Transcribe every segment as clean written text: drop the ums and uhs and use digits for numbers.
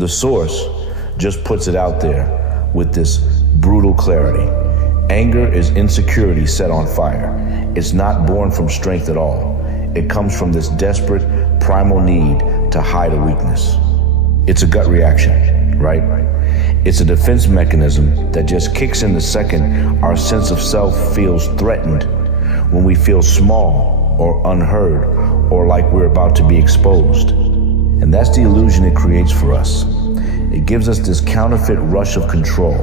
The source just puts it out there with this brutal clarity. Anger is insecurity set on fire. It's not born from strength at all. It comes from this desperate, primal need to hide a weakness. It's a gut reaction, right? It's a defense mechanism that just kicks in the second our sense of self feels threatened, when we feel small or unheard or like we're about to be exposed. And that's the illusion it creates for us. It gives us this counterfeit rush of control.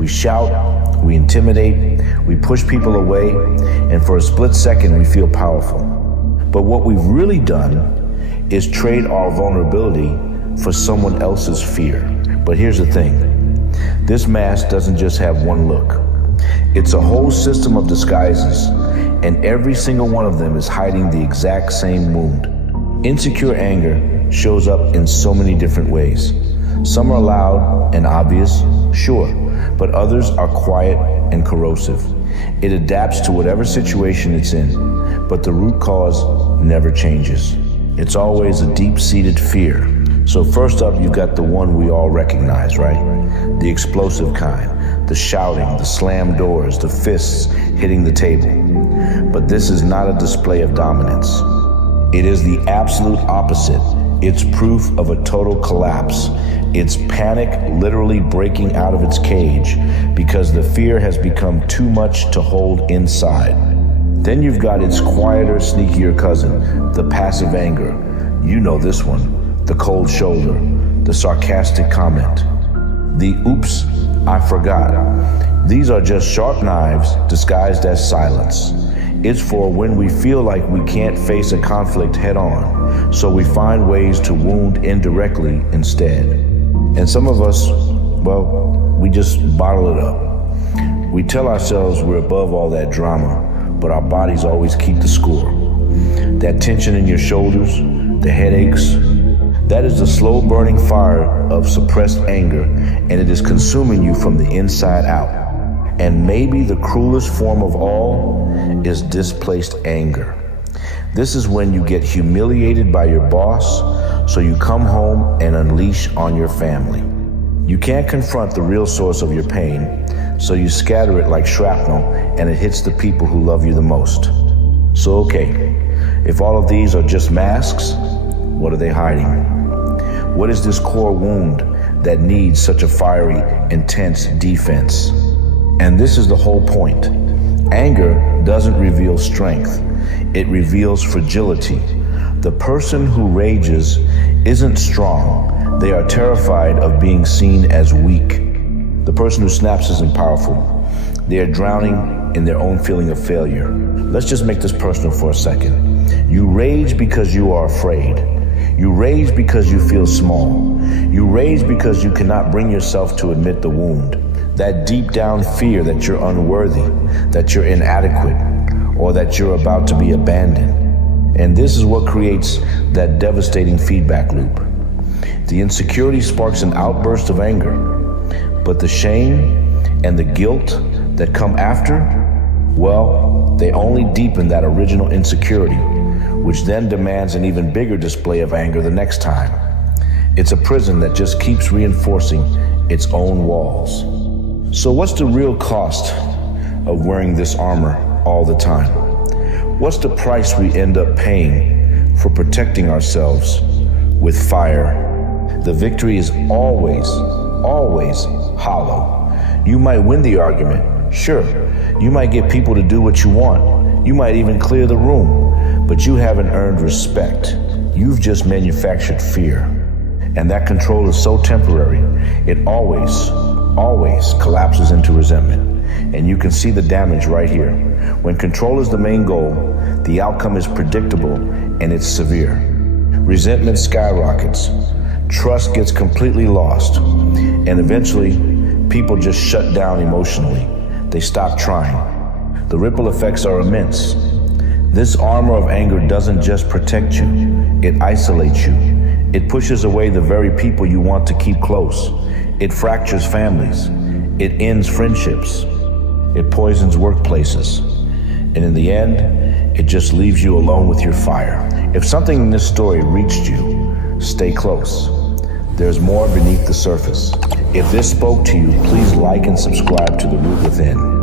We shout, we intimidate, we push people away, and for a split second we feel powerful. But what we've really done is trade our vulnerability for someone else's fear. But here's the thing. This mask doesn't just have one look. It's a whole system of disguises, and every single one of them is hiding the exact same wound. Insecure anger shows up in so many different ways. Some are loud and obvious, sure, but others are quiet and corrosive. It adapts to whatever situation it's in, but the root cause never changes. It's always a deep-seated fear. So first up, you've got the one we all recognize, right? The explosive kind, the shouting, the slammed doors, the fists hitting the table. But this is not a display of dominance. It is the absolute opposite. It's proof of a total collapse. It's panic literally breaking out of its cage because the fear has become too much to hold inside. Then you've got its quieter, sneakier cousin, the passive anger. You know this one. The cold shoulder, the sarcastic comment, the oops, I forgot. These are just sharp knives disguised as silence. It's for when we feel like we can't face a conflict head on, so we find ways to wound indirectly instead. And some of us, well, we just bottle it up. We tell ourselves we're above all that drama, but our bodies always keep the score. That tension in your shoulders, the headaches, that is the slow burning fire of suppressed anger, and it is consuming you from the inside out. And maybe the cruelest form of all is displaced anger. This is when you get humiliated by your boss, so you come home and unleash on your family. You can't confront the real source of your pain, so you scatter it like shrapnel, and it hits the people who love you the most. So okay, if all of these are just masks, what are they hiding? What is this core wound that needs such a fiery, intense defense? And this is the whole point. Anger doesn't reveal strength. It reveals fragility. The person who rages isn't strong. They are terrified of being seen as weak. The person who snaps isn't powerful. They are drowning in their own feeling of failure. Let's just make this personal for a second. You rage because you are afraid. You rage because you feel small. You rage because you cannot bring yourself to admit the wound. That deep down fear that you're unworthy, that you're inadequate, or that you're about to be abandoned. And this is what creates that devastating feedback loop. The insecurity sparks an outburst of anger, but the shame and the guilt that come after, well, they only deepen that original insecurity, which then demands an even bigger display of anger the next time. It's a prison that just keeps reinforcing its own walls. So what's the real cost of wearing this armor all the time? What's the price we end up paying for protecting ourselves with fire? The victory is always hollow. You might win the argument, sure. You might get people to do what you want. You might even clear the room, but you haven't earned respect. You've just manufactured fear. And that control is so temporary, it always collapses into resentment. And you can see the damage right here. When control is the main goal, the outcome is predictable and it's severe. Resentment skyrockets. Trust gets completely lost. And eventually, people just shut down emotionally. They stop trying. The ripple effects are immense. This armor of anger doesn't just protect you, it isolates you. It pushes away the very people you want to keep close. It fractures families. It ends friendships. It poisons workplaces. And in the end, it just leaves you alone with your fire. If something in this story reached you, stay close. There's more beneath the surface. If this spoke to you, please like and subscribe to The Root Within.